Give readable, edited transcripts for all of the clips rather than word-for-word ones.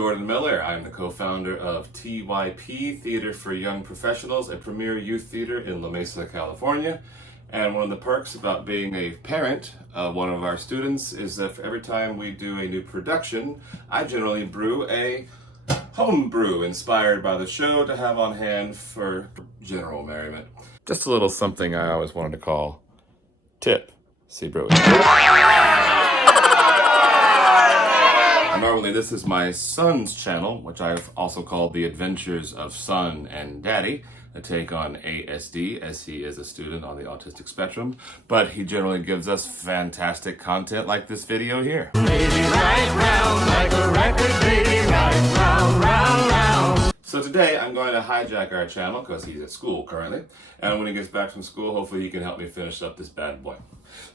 Jordan Miller. I'm the co-founder of TYP, Theater for Young Professionals, a premier youth theater in La Mesa, California. And one of the perks about being a parent of one of our students is that for every time we do a new production, I generally brew a home brew inspired by the show to have on hand for general merriment. Just a little something I always wanted to call TYPsy brewing. Normally this is my son's channel, which I've also called The Adventures of Son and Daddy, a take on ASD, as he is a student on the autistic spectrum, but he generally gives us fantastic content like this video here. Baby, right round, like a record, baby, right round, round, round. So today I'm going to hijack our channel because he's at school currently, and when he gets back from school, hopefully he can help me finish up this bad boy.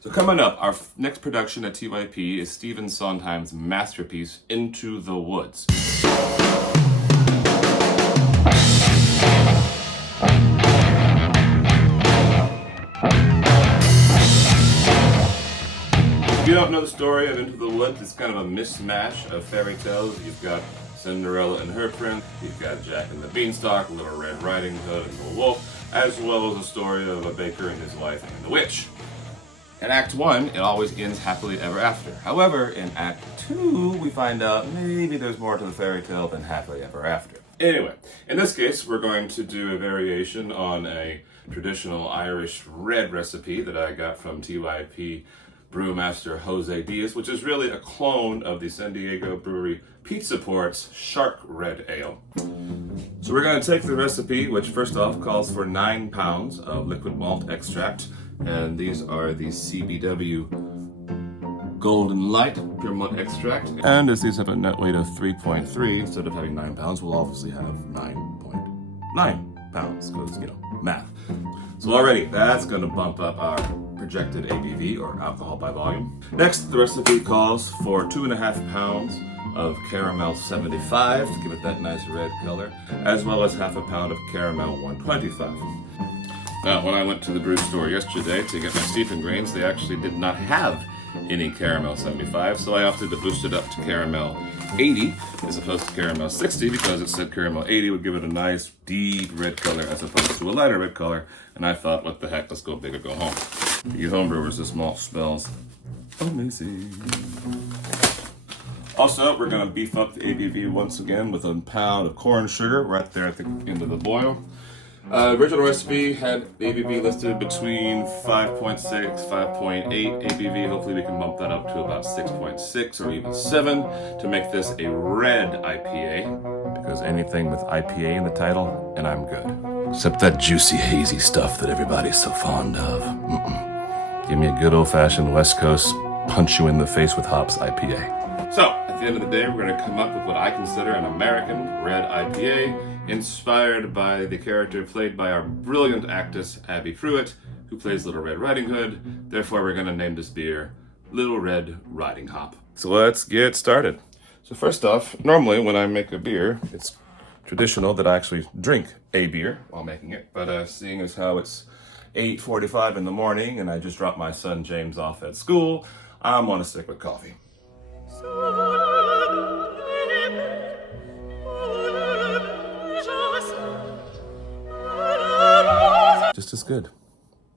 So coming up, our next production at TYP is Stephen Sondheim's masterpiece, Into the Woods. If you don't know the story of Into the Woods, it's kind of a mishmash of fairy tales. You've got Cinderella and her prince, you've got Jack and the Beanstalk, Little Red Riding Hood and the Wolf, as well as a story of a baker and his wife and the witch. In Act 1, it always ends happily ever after. However, in Act 2, we find out maybe there's more to the fairy tale than happily ever after. Anyway, in this case, we're going to do a variation on a traditional Irish red recipe that I got from TYP brewmaster Jose Diaz, which is really a clone of the San Diego brewery Pizza Port's Shark Red Ale. So we're going to take the recipe, which first off calls for 9 pounds of liquid malt extract, and these are the CBW Golden Light pure malt extract. And as these have a net weight of 3.3, instead of having 9 pounds, we'll obviously have 9.9 pounds, because, you know, math. So already, that's going to bump up our projected ABV, or alcohol by volume. Next, the recipe calls for 2.5 pounds of caramel 75 to give it that nice red color, as well as half a pound of caramel 125. Now, when I went to the brew store yesterday to get my steeping grains, they actually did not have any caramel 75, so I opted to boost it up to caramel 80 as opposed to caramel 60 because it said caramel 80 would give it a nice deep red color as opposed to a lighter red color, and I thought, what the heck, let's go big or go home. For you homebrewers, this malt smells amazing. Also, we're going to beef up the ABV once again with a pound of corn sugar right there at the end of the boil. Original recipe had ABV listed between 5.6, 5.8 ABV. Hopefully we can bump that up to about 6.6 or even 7 to make this a red IPA, because anything with IPA in the title, and I'm good. Except that juicy, hazy stuff that everybody's so fond of. Give me a good old-fashioned West Coast, punch you in the face with hops IPA. So, at the end of the day, we're going to come up with what I consider an American red IPA, inspired by the character played by our brilliant actress, Abby Pruitt, who plays Little Red Riding Hood. Therefore, we're going to name this beer Little Red Riding Hop. So let's get started. So first off, normally when I make a beer, it's traditional that I actually drink a beer while making it. But seeing as how it's 8:45 in the morning and I just dropped my son James off at school, I'm going to stick with coffee. Just as good.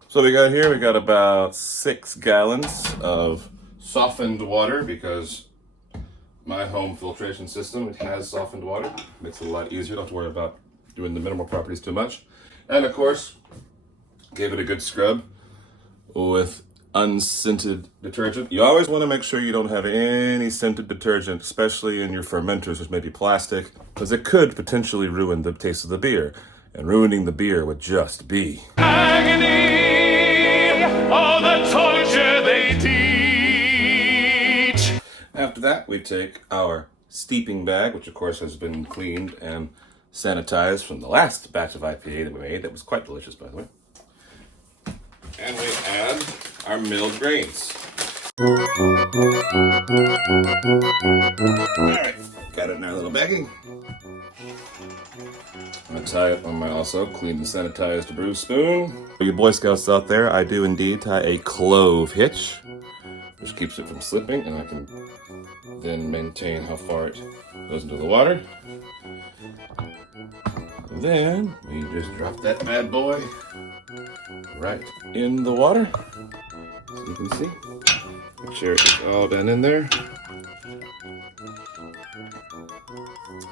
So we got about 6 gallons of softened water, because my home filtration system, it has softened water. Makes it a lot easier, don't have to worry about doing the mineral properties too much. And of course, gave it a good scrub with unscented detergent. You always want to make sure you don't have any scented detergent, especially in your fermenters, which may be plastic, because it could potentially ruin the taste of the beer. And ruining the beer would just be agony, all the torture they teach. After that, we take our steeping bag, which of course has been cleaned and sanitized from the last batch of IPA that we made. That was quite delicious, by the way. And we add our milled grains. Alright, got it in our little baggie. I'm going to tie it on my also clean and sanitized brew spoon. For you Boy Scouts out there, I do indeed tie a clove hitch which keeps it from slipping, and I can then maintain how far it goes into the water. And then we just drop that bad boy right in the water, so you can see. Make sure it's all done in there.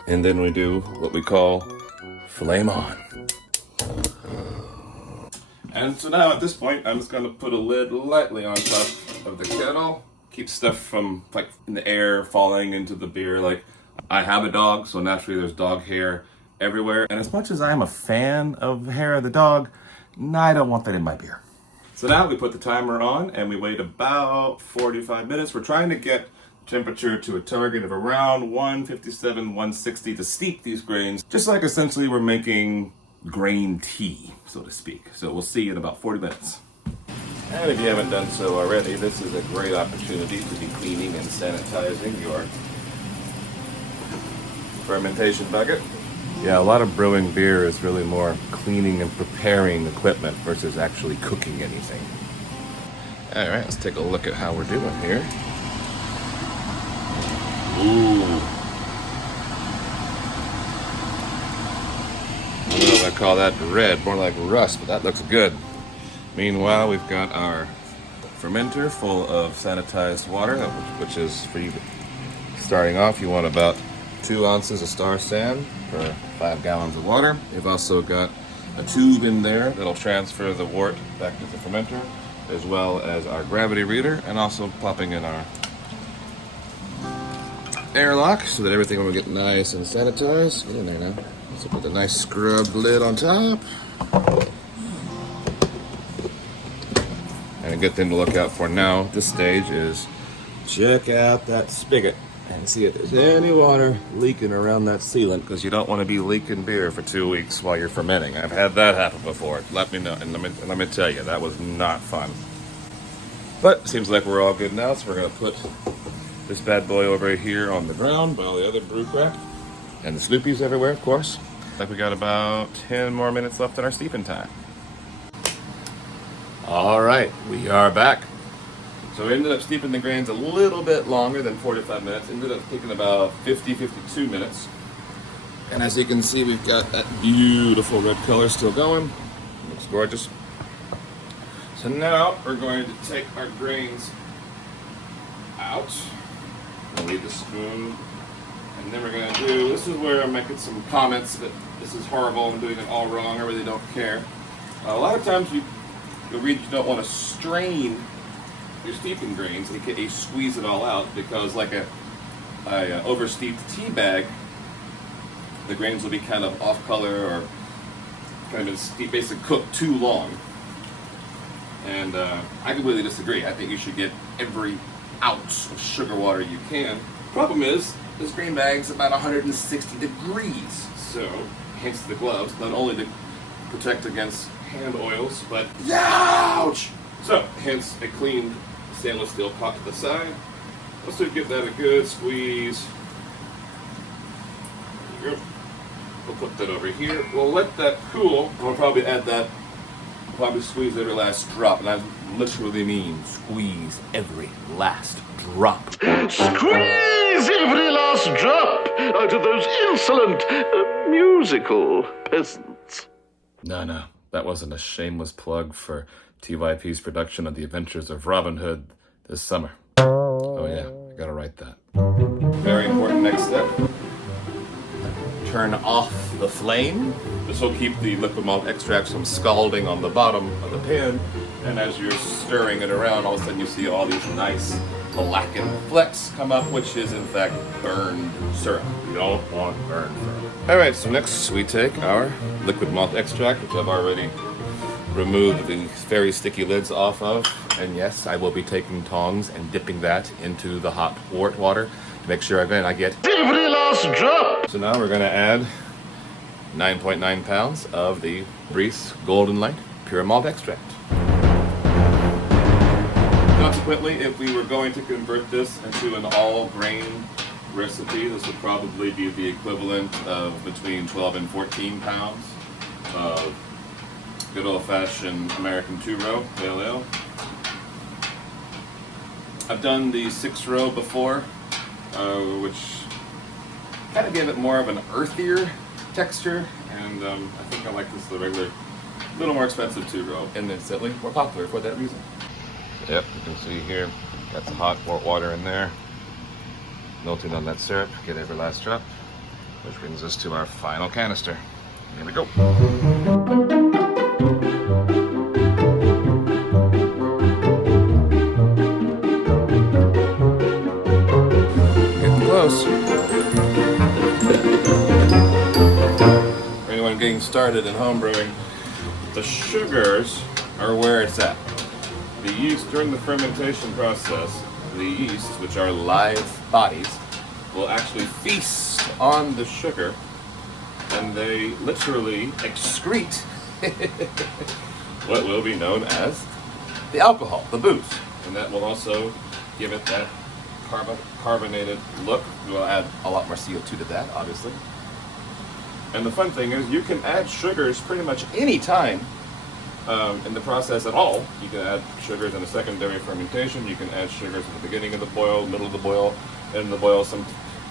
And then we do what we call flame on. And so now at this point, I'm just gonna put a lid lightly on top of the kettle. Keep stuff from, like, in the air falling into the beer. Like, I have a dog, so naturally there's dog hair everywhere. And as much as I'm a fan of the hair of the dog, I don't want that in my beer. So now we put the timer on and we wait about 45 minutes. We're trying to get temperature to a target of around 157, 160 to steep these grains. Just like essentially we're making grain tea, so to speak. So we'll see in about 40 minutes. And if you haven't done so already, this is a great opportunity to be cleaning and sanitizing your fermentation bucket. Yeah, a lot of brewing beer is really more cleaning and preparing equipment versus actually cooking anything. All right, let's take a look at how we're doing here. Ooh. I don't know if I call that red, more like rust, but that looks good. Meanwhile, we've got our fermenter full of sanitized water, which is for you. Starting off, you want about 2 ounces of star sand per 5 gallons of water. We've also got a tube in there that'll transfer the wort back to the fermenter, as well as our gravity reader, and also popping in our airlock so that everything will get nice and sanitized. Get in there now. So put the nice scrubbed lid on top. And a good thing to look out for now at this stage is check out that spigot and see if there's any water leaking around that sealant, because you don't want to be leaking beer for 2 weeks while you're fermenting. I've had that happen before. Let me know, and let me tell you, that was not fun. But it seems like we're all good now, so we're going to put this bad boy over here on the ground by all the other brew craft and the Sloopies everywhere, of course. Like we got about 10 more minutes left in our steeping time. All right, we are back. So we ended up steeping the grains a little bit longer than 45 minutes. Ended up taking about 52 minutes. And as you can see, we've got that beautiful red color still going. Looks gorgeous. So now we're going to take our grains out. We'll leave the spoon. And then we're going to do, this is where I'm making some comments that this is horrible, I'm doing it all wrong, I really don't care. A lot of times you'll read you don't want to strain your steeping grains and you squeeze it all out, because like a oversteeped tea bag, the grains will be kind of off color or kind of steep, basically cooked too long. And I completely disagree. I think you should get every ounce of sugar water you can. Problem is, this grain bag's about 160 degrees, so hence the gloves, not only to protect against hand oils, but ouch! So hence a clean stainless steel pot to the side. Let's just give that a good squeeze. There you go. We'll put that over here. We'll let that cool. We'll probably add that. Probably squeeze every last drop, and I literally mean squeeze every last drop. Squeeze every last drop out of those insolent musical peasants. No, that wasn't a shameless plug for TYP's production of The Adventures of Robin Hood this summer. Oh yeah, I gotta write that. Very important next step. Turn off the flame. This will keep the liquid malt extracts from scalding on the bottom of the pan. And as you're stirring it around, all of a sudden you see all these nice blackened flecks come up, which is in fact burned syrup. You don't want burned syrup. All right, so next we take our liquid malt extract, which I've already removed the very sticky lids off of. And yes, I will be taking tongs and dipping that into the hot wort water to make sure again I get every last drop. So now we're going to add 9.9 pounds of the Brews Golden Light Pure Malt Extract. Consequently, if we were going to convert this into an all-grain recipe, this would probably be the equivalent of between 12 and 14 pounds of good old-fashioned American two-row pale ale. I've done the 6-row before, which kind of gave it more of an earthier texture, and I think I like this the regular, a little more expensive 2-row, and instantly more popular for that reason. Yep, you can see here, got the hot water in there, melting on that syrup, get every last drop, which brings us to our final canister. Here we go. Getting close. For anyone getting started in home brewing, the sugars are where it's at. The yeast, during the fermentation process, the yeast, which are live bodies, will actually feast on the sugar, and they literally excrete what will be known as the alcohol, the booze. And that will also give it that carbonated look. We'll add a lot more CO2 to that, obviously. And the fun thing is you can add sugars pretty much any time in the process at all. You can add sugars in a secondary fermentation. You can add sugars at the beginning of the boil, middle of the boil, end of the boil.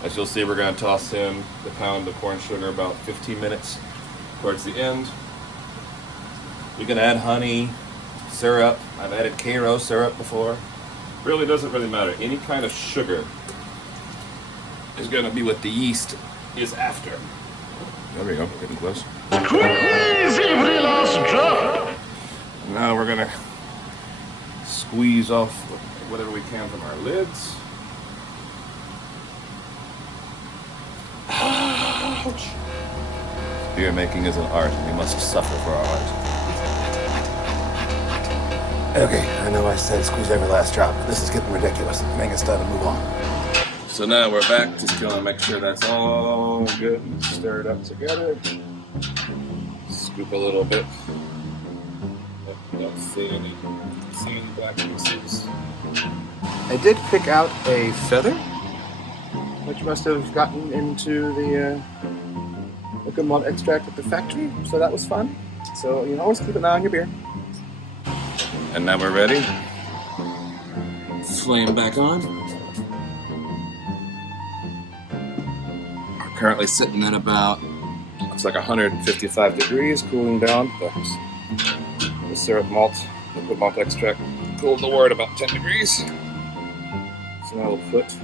As you'll see, we're going to toss in the pound of corn sugar about 15 minutes towards the end. You can add honey, syrup. I've added Karo syrup before. Really doesn't really matter. Any kind of sugar is going to be what the yeast is after. There we go, getting close. Squeeze every last drop. Now we're going to squeeze off whatever we can from our lids. Ouch. Beer making is an art, and we must suffer for our art. Okay, I know I said squeeze every last drop, but this is getting ridiculous. Make it start to move on. So now we're back, just gonna make sure that's all good and stirred up together. Scoop a little bit. Don't see any black pieces. I did pick out a feather, which must have gotten into the liquid malt extract at the factory, so that was fun. So you always keep an eye on your beer. And now we're ready. Flame back on. We're currently sitting at about, looks like 155 degrees, cooling down. The syrup malt, liquid malt extract, cooled the wort about 10 degrees. So now we'll put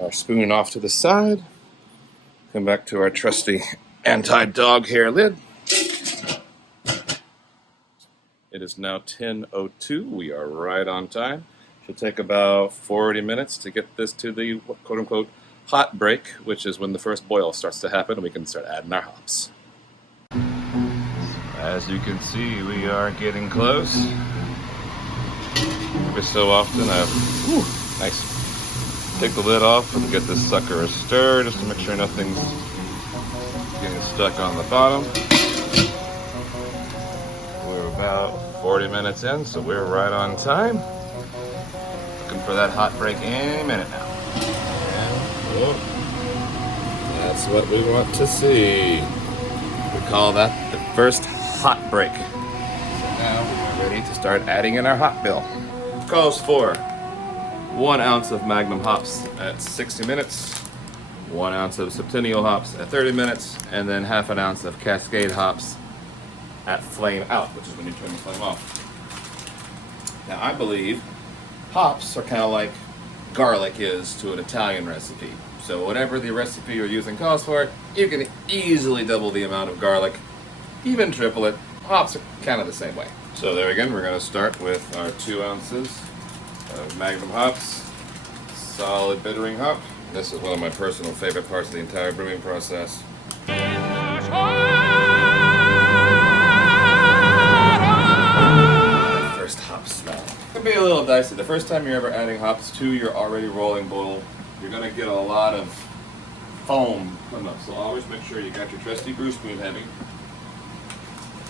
our spoon off to the side. Come back to our trusty anti-dog hair lid. It is now 10:02. We are right on time. It'll take about 40 minutes to get this to the quote-unquote hot break, which is when the first boil starts to happen and we can start adding our hops. As you can see, we are getting close. Every so often nice. Take the lid off and get this sucker a stir just to make sure nothing's getting stuck on the bottom. We're about 40 minutes in, so we're right on time. Looking for that hot break any minute now. And that's what we want to see. We call that the first hot break. So now we're ready to start adding in our hop bill. It calls for 1 ounce of Magnum hops at 60 minutes, 1 ounce of Centennial hops at 30 minutes, and then half an ounce of Cascade hops at flame out, which is when you turn the flame off. Now I believe hops are kind of like garlic is to an Italian recipe. So whatever the recipe you're using calls for, you can easily double the amount of garlic, even triple it. Hops are kind of the same way. So there again, we're going to start with our 2 ounces of Magnum hops, solid bittering hop. This is one of my personal favorite parts of the entire brewing process. First hop smell. It can be a little dicey. The first time you're ever adding hops to your already rolling boil, you're going to get a lot of foam come up. So always make sure you got your trusty brew spoon heavy.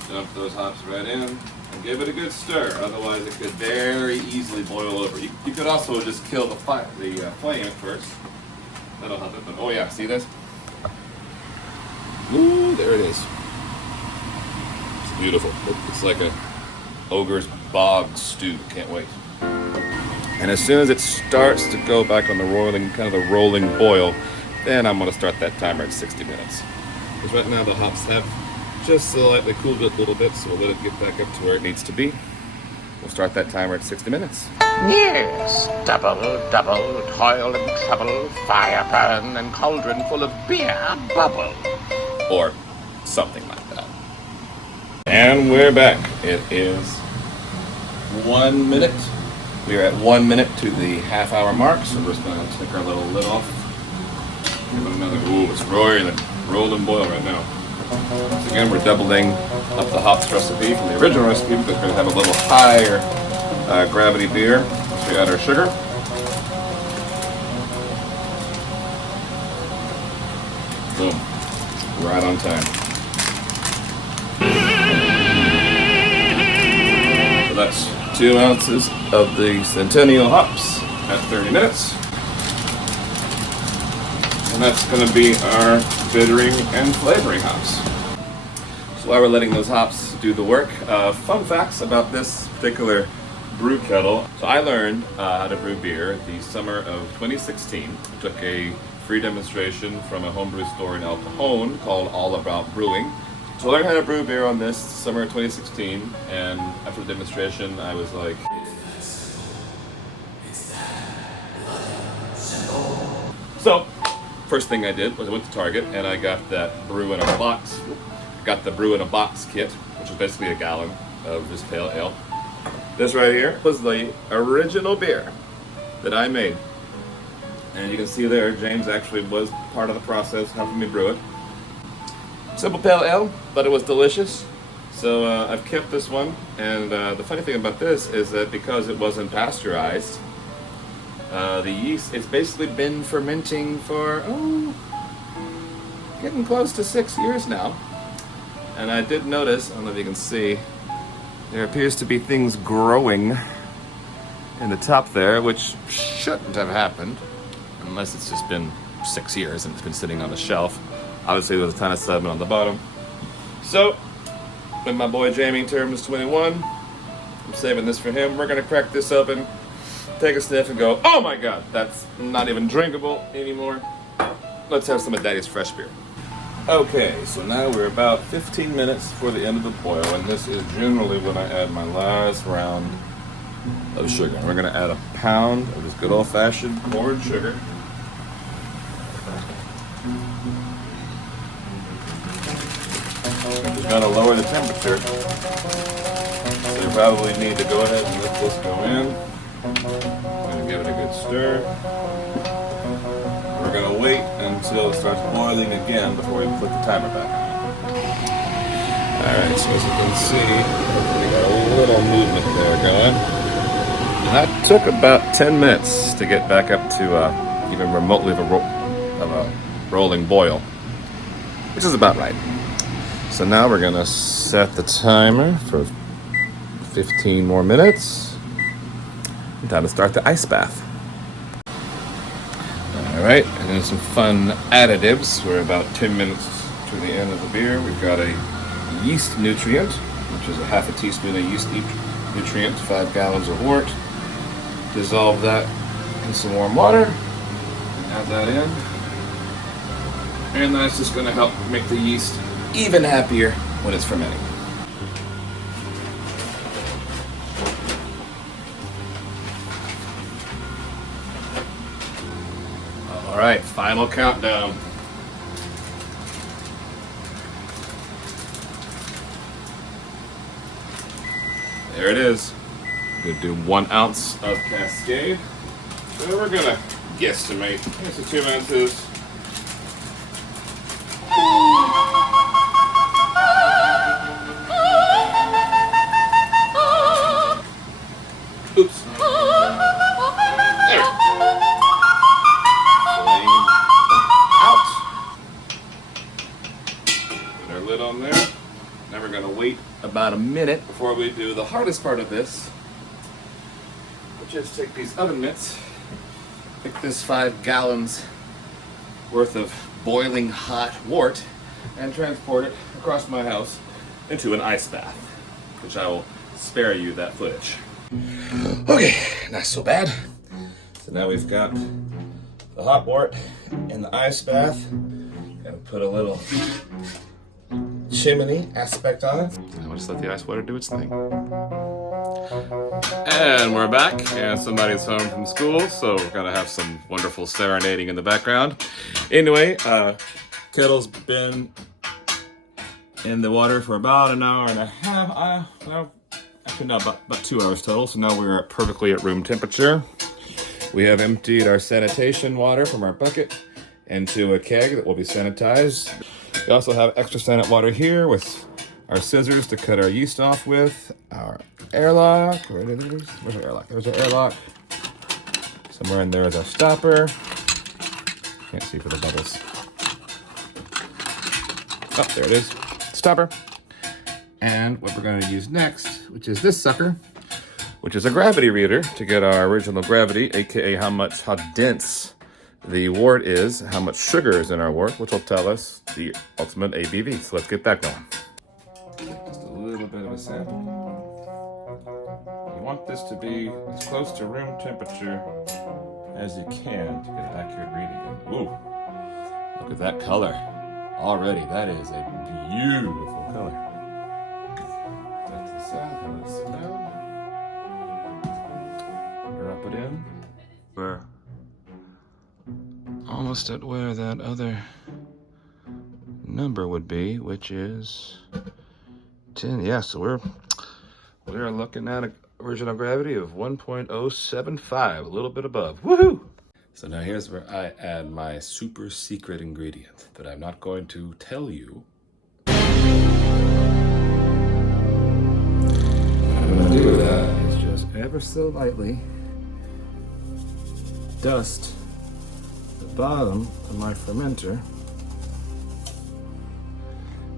Dump those hops right in and give it a good stir. Otherwise, it could very easily boil over. You could also just kill the flame at first. That'll help it. But oh yeah, see this? Ooh, there it is. It's beautiful. It's like a ogre's bog stew. Can't wait. And as soon as it starts to go back on the rolling boil, then I'm going to start that timer at 60 minutes. Because right now the hops have just slightly cooled it a little bit, so we'll let it get back up to where it needs to be. We'll start that timer at 60 minutes. Yes, double, toil and trouble, fire burn and cauldron full of beer bubble. Or something like that. And we're back. It is 1 minute. We are at 1 minute to the half-hour mark, so we're just going to take our little lid off. Give it another, ooh, it's rolling boil right now. So again, we're doubling up the hops recipe from the original recipe because we're going to have a little higher gravity beer. So we add our sugar. Boom. Right on time. So that's 2 ounces of the Centennial hops at 30 minutes. And that's going to be our bittering and flavoring hops. So while we're letting those hops do the work, fun facts about this particular brew kettle. So I learned how to brew beer the summer of 2016. I took a free demonstration from a homebrew store in El Cajon called All About Brewing. So I learned how to brew beer on this summer of 2016, and after the demonstration I was like, so first thing I did was I went to Target and I got that brew in a box. Got the brew in a box kit, which is basically a gallon of this pale ale. This right here was the original beer that I made. And you can see there, James actually was part of the process, helping me brew it. Simple pale ale, but it was delicious. So I've kept this one. And the funny thing about this is that because it wasn't pasteurized, the yeast, it's basically been fermenting for, getting close to 6 years now. And I did notice, I don't know if you can see, there appears to be things growing in the top there, which shouldn't have happened, unless it's just been 6 years and it's been sitting on the shelf. Obviously there's a ton of sediment on the bottom. So, when my boy Jamie turns 21, I'm saving this for him. We're gonna crack this open, take a sniff and go, oh my god, that's not even drinkable anymore. Let's have some of Daddy's fresh beer. Okay, so now we're about 15 minutes before the end of the boil, and this is generally when I add my last round of sugar. And we're going to add a pound of this good old-fashioned corn sugar. Just got to lower the temperature, so you probably need to go ahead and let this go in. I'm going to give it a good stir. We're going to wait until it starts boiling again before we put the timer back on. Alright, so as you can see, we got a little movement there going. That took about 10 minutes to get back up to even remotely of a rolling boil, which is about right. So now we're going to set the timer for 15 more minutes. Time to start the ice bath. Alright, and then some fun additives. We're about 10 minutes to the end of the beer. We've got a yeast nutrient, which is a half a teaspoon of yeast nutrient, 5 gallons of wort. Dissolve that in some warm water. Add that in. And that's just going to help make the yeast even happier when it's fermenting. All right, final countdown. There it is. We're gonna do 1 ounce of Cascade. So we're gonna guesstimate. Here's the 2 ounces. Oops. There. Put our lid on there. Now we're going to wait about a minute before we do the hardest part of this, which is take these oven mitts, pick this 5 gallons worth of boiling hot wort, and transport it across my house into an ice bath, which I will spare you that footage. Okay, not so bad. So now we've got the hot wort and the ice bath. And put a little chimney aspect on it. And we'll just let the ice water do its thing. And we're back, and somebody's home from school, so we're gonna have some wonderful serenading in the background. Anyway, kettle's been in the water for about an hour and a half. Actually, no, about 2 hours total. So now we're perfectly at room temperature. We have emptied our sanitation water from our bucket into a keg that will be sanitized. We also have extra sanit water here with our scissors to cut our yeast off with, our airlock. Where's our airlock? There's our airlock. Somewhere in there is our stopper. Can't see for the bubbles. Oh, there it is. Stopper. And what we're going to use next, which is this sucker, which is a gravity reader to get our original gravity, aka how dense the wort is, how much sugar is in our wort, which will tell us the ultimate ABV. So let's get that going. Just a little bit of a sample. You want this to be as close to room temperature as you can to get an accurate reading. Ooh, look at that color. Already, that is a beautiful color. That's the side, and let's sit down. Drop it in. We're almost at where that other number would be, which is 10. Yeah, so we're looking at an original gravity of 1.075, a little bit above. Woohoo! So now here's where I add my super secret ingredient that I'm not going to tell you. What I'm going to do with that is just ever so lightly dust the bottom of my fermenter.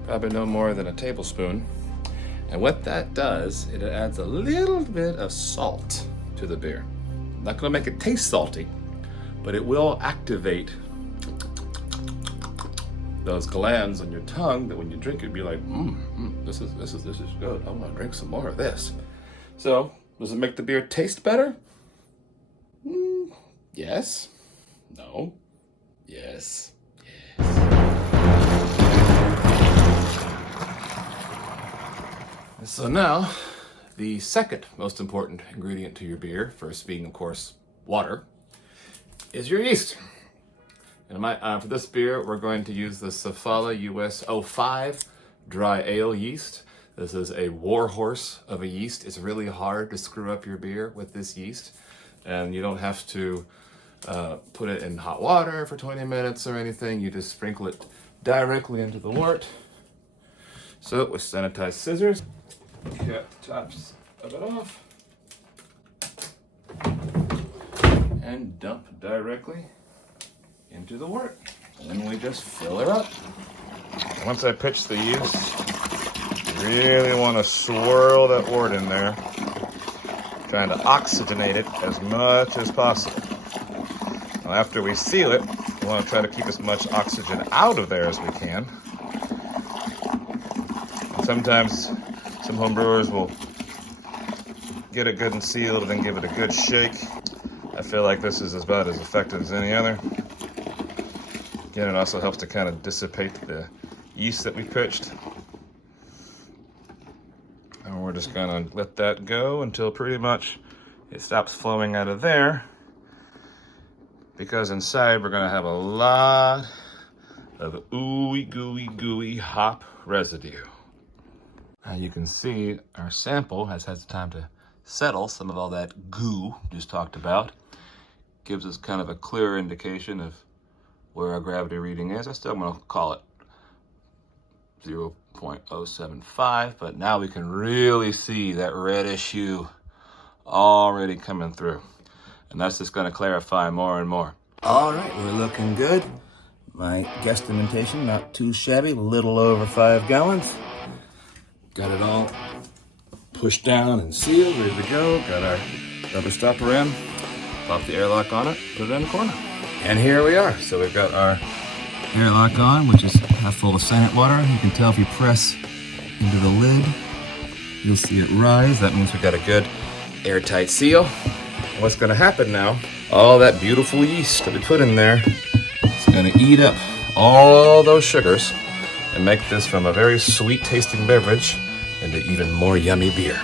Probably no more than a tablespoon. And what that does, it adds a little bit of salt to the beer. Not going to make it taste salty, but it will activate those glands on your tongue that when you drink it, be like, this is good. I want to drink some more of this. So, does it make the beer taste better? Yes. No. Yes. So now, the second most important ingredient to your beer, first being, of course, water, is your yeast. And for this beer, we're going to use the Safala US 05 dry ale yeast. This is a warhorse of a yeast. It's really hard to screw up your beer with this yeast. And you don't have to put it in hot water for 20 minutes or anything. You just sprinkle it directly into the wort. So with sanitized scissors, cut the tops of it off and dump directly into the wort. And then we just fill her up. Once I pitch the yeast, you really want to swirl that wort in there, trying to oxygenate it as much as possible. Now, after we seal it, we want to try to keep as much oxygen out of there as we can. And sometimes some home brewers will get it good and sealed and then give it a good shake. I feel like this is about as effective as any other. Again, it also helps to kind of dissipate the yeast that we pitched. And we're just gonna let that go until pretty much it stops flowing out of there. Because inside we're gonna have a lot of ooey gooey hop residue. Now you can see our sample has had time to settle some of all that goo just talked about. Gives us kind of a clearer indication of where our gravity reading is. I still want to call it 0.075, but now we can really see that reddish hue already coming through. And that's just going to clarify more and more. All right, we're looking good. My guesstimation, not too shabby, a little over 5 gallons. Got it all pushed down and sealed, ready to go. Got our rubber stopper in, pop the airlock on it, put it in the corner. And here we are. So we've got our airlock on, which is half full of sanit water. You can tell if you press into the lid, you'll see it rise. That means we've got a good airtight seal. What's gonna happen now, all that beautiful yeast that we put in there is gonna eat up all those sugars and make this from a very sweet tasting beverage into even more yummy beer.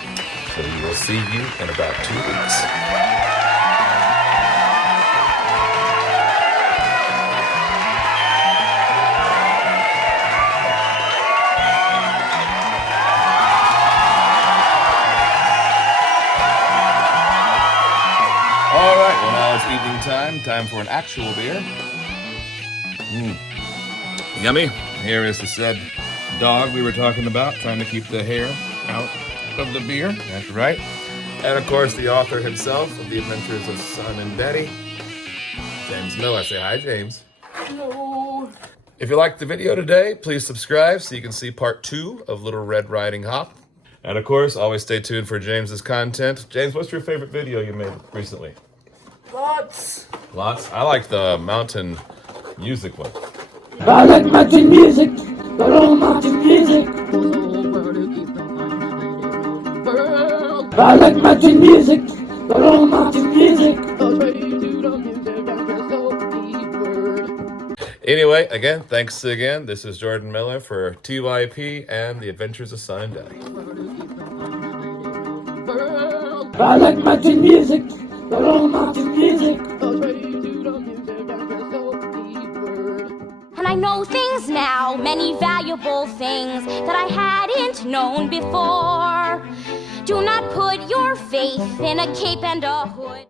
So we will see you in about 2 weeks. All right, well now it's evening time. Time for an actual beer. Yummy. Here is the said dog we were talking about, trying to keep the hair out of the beer. That's right. And of course, the author himself of The Adventures of Son and Daddy, James Miller. Say hi, James. Hello. If you liked the video today, please subscribe so you can see part 2 of Little Red Riding Hop. And of course, always stay tuned for James's content. James, what's your favorite video you made recently? Lots. Lots? I like the mountain music one. I like mountain music, but all mountain music. I like mountain music, but all mountain music. Anyway, again, thanks again. This is Jordan Miller for TYP and The Adventures of Son and Daddy. I like mountain music, but all mountain music. And I know things now, many valuable things that I hadn't known before. Do not put your faith in a cape and a hood.